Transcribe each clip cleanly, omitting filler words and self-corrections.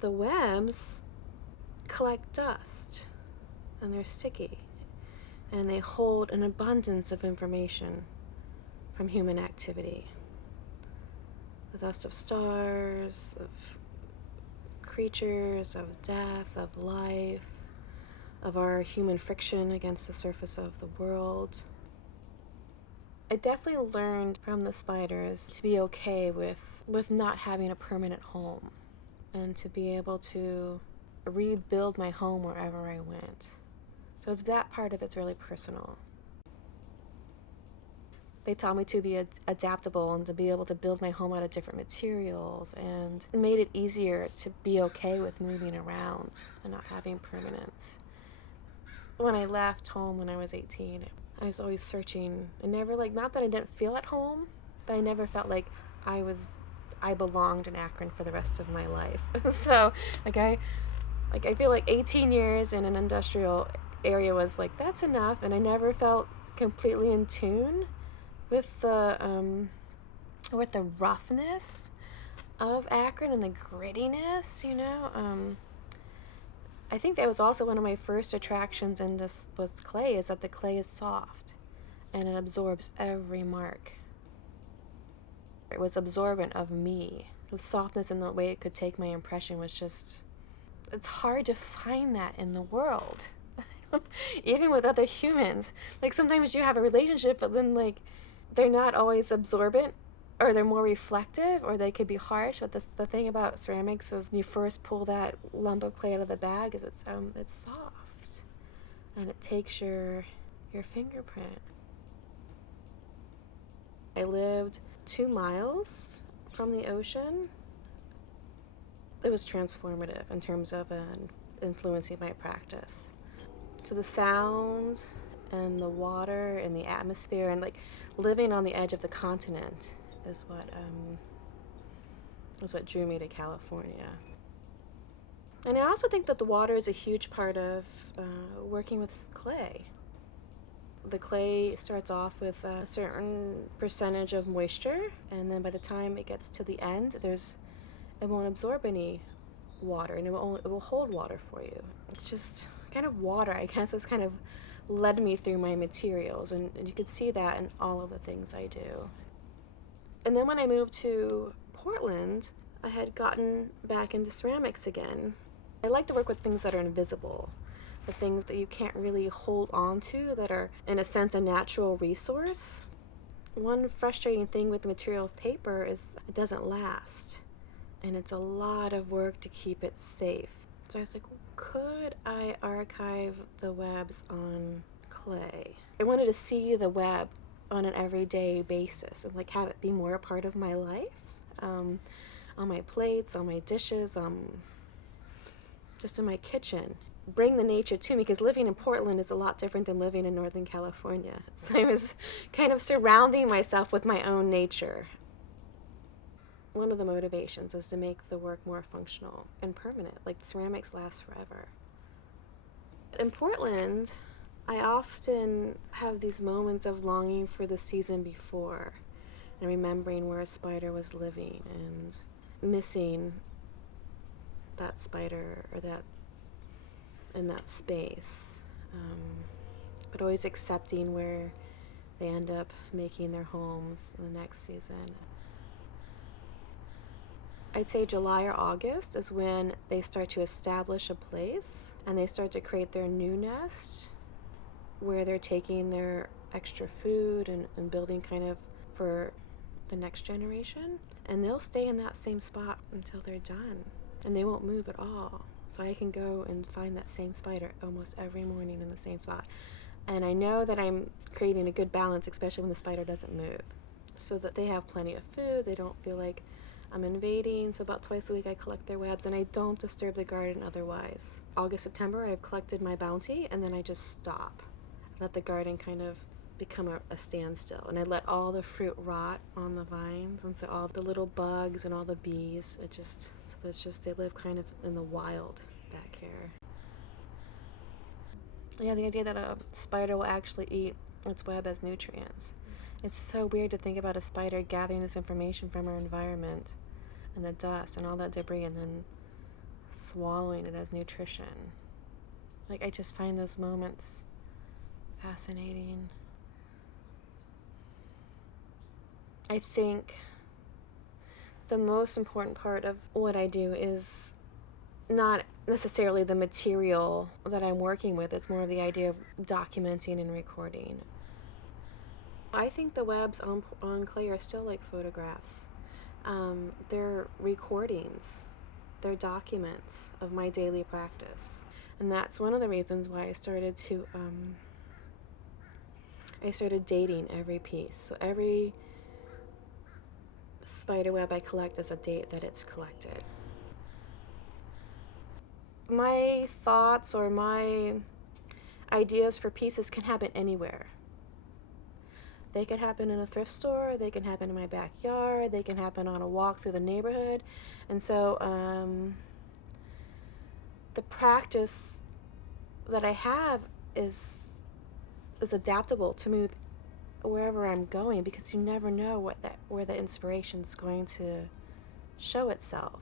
the webs collect dust, and they're sticky, and they hold an abundance of information from human activity. The dust of stars, of creatures, of death, of life, of our human friction against the surface of the world. I definitely learned from the spiders to be okay with not having a permanent home, and to be able to rebuild my home wherever I went. So it's that part of it's really personal. They taught me to be adaptable and to be able to build my home out of different materials, and made it easier to be okay with moving around and not having permanence. When I left home when I was 18, I was always searching. I never, not that I didn't feel at home, but I never felt like I belonged in Akron for the rest of my life. So, I feel like 18 years in an industrial area was that's enough, and I never felt completely in tune with the roughness of Akron and the grittiness, I think that was also one of my first attractions in this was clay, is that the clay is soft and it absorbs every mark. It was absorbent of me. The softness and the way it could take my impression was just, it's hard to find that in the world. Even with other humans. Sometimes you have a relationship, but then they're not always absorbent, or they're more reflective, or they could be harsh. But the thing about ceramics is, when you first pull that lump of clay out of the bag, is it's soft, and it takes your fingerprint. I lived 2 miles from the ocean. It was transformative in terms of influencing my practice. So the sound and the water and the atmosphere and living on the edge of the continent is what drew me to California. And I also think that the water is a huge part of working with clay. The clay starts off with a certain percentage of moisture, and then by the time it gets to the end, it won't absorb any water, and it will hold water for you. It's just kind of water, I guess. It's kind of led me through my materials, and you could see that in all of the things I do. And then when I moved to Portland, I had gotten back into ceramics again. I like to work with things that are invisible, the things that you can't really hold on to, that are, in a sense, a natural resource. One frustrating thing with the material of paper is it doesn't last, and it's a lot of work to keep it safe. So I was like, could I archive the webs on clay? I wanted to see the web on an everyday basis and have it be more a part of my life, on my plates, on my dishes, just in my kitchen. Bring the nature to me, because living in Portland is a lot different than living in Northern California. So I was kind of surrounding myself with my own nature. One of the motivations is to make the work more functional and permanent. Ceramics last forever. In Portland, I often have these moments of longing for the season before, and remembering where a spider was living and missing that spider or that in that space, but always accepting where they end up making their homes in the next season. I'd say July or August is when they start to establish a place, and they start to create their new nest, where they're taking their extra food and building kind of for the next generation. And they'll stay in that same spot until they're done, and they won't move at all. So I can go and find that same spider almost every morning in the same spot. And I know that I'm creating a good balance, especially when the spider doesn't move, so that they have plenty of food. They don't feel like I'm invading. So about twice a week I collect their webs, and I don't disturb the garden otherwise. August, September, I've collected my bounty, and then I just stop. Let the garden kind of become a standstill, and I let all the fruit rot on the vines, and so all the little bugs and all the bees, they live kind of in the wild back here. Yeah, the idea that a spider will actually eat its web as nutrients. It's so weird to think about a spider gathering this information from our environment and the dust and all that debris, and then swallowing it as nutrition. Like, I just find those moments fascinating. I think the most important part of what I do is not necessarily the material that I'm working with. It's more of the idea of documenting and recording. I think the webs on clay are still like photographs. They're recordings. They're documents of my daily practice. And that's one of the reasons why I started dating every piece. So every spider web I collect is a date that it's collected. My thoughts or my ideas for pieces can happen anywhere. They could happen in a thrift store, they can happen in my backyard, they can happen on a walk through the neighborhood. And so the practice that I have is adaptable to move wherever I'm going, because you never know where the inspiration's going to show itself.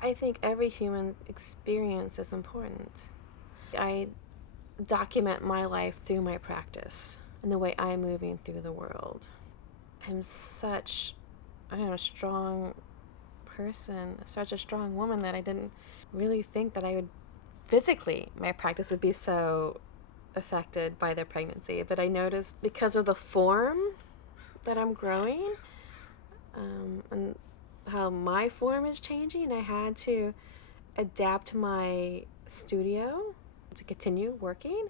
I think every human experience is important. I document my life through my practice and the way I'm moving through the world. I'm such a strong person, such a strong woman, that I didn't really think that I would physically, my practice would be so affected by the pregnancy. But I noticed, because of the form that I'm growing, and how my form is changing, I had to adapt my studio to continue working.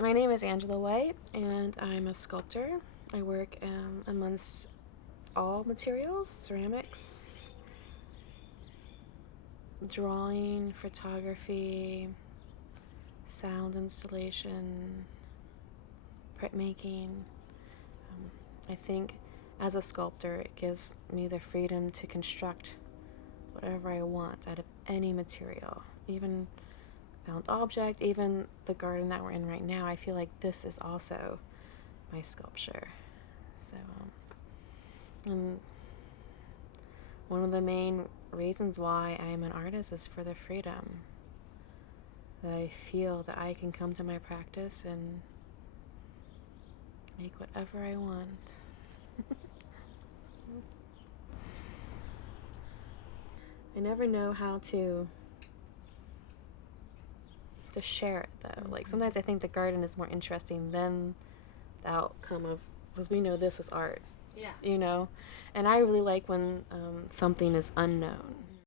My name is Angela White, and I'm a sculptor. I work amongst all materials: ceramics, drawing, photography, sound installation, printmaking. I think as a sculptor, it gives me the freedom to construct whatever I want out of any material, even found object, even the garden that we're in right now. I feel like this is also my sculpture. So, and one of the main reasons why I am an artist is for the freedom that I feel that I can come to my practice and make whatever I want. I never know how to share it, though. Like, sometimes I think the garden is more interesting than the outcome of, because we know this is art. Yeah. You know? And I really like when something is unknown.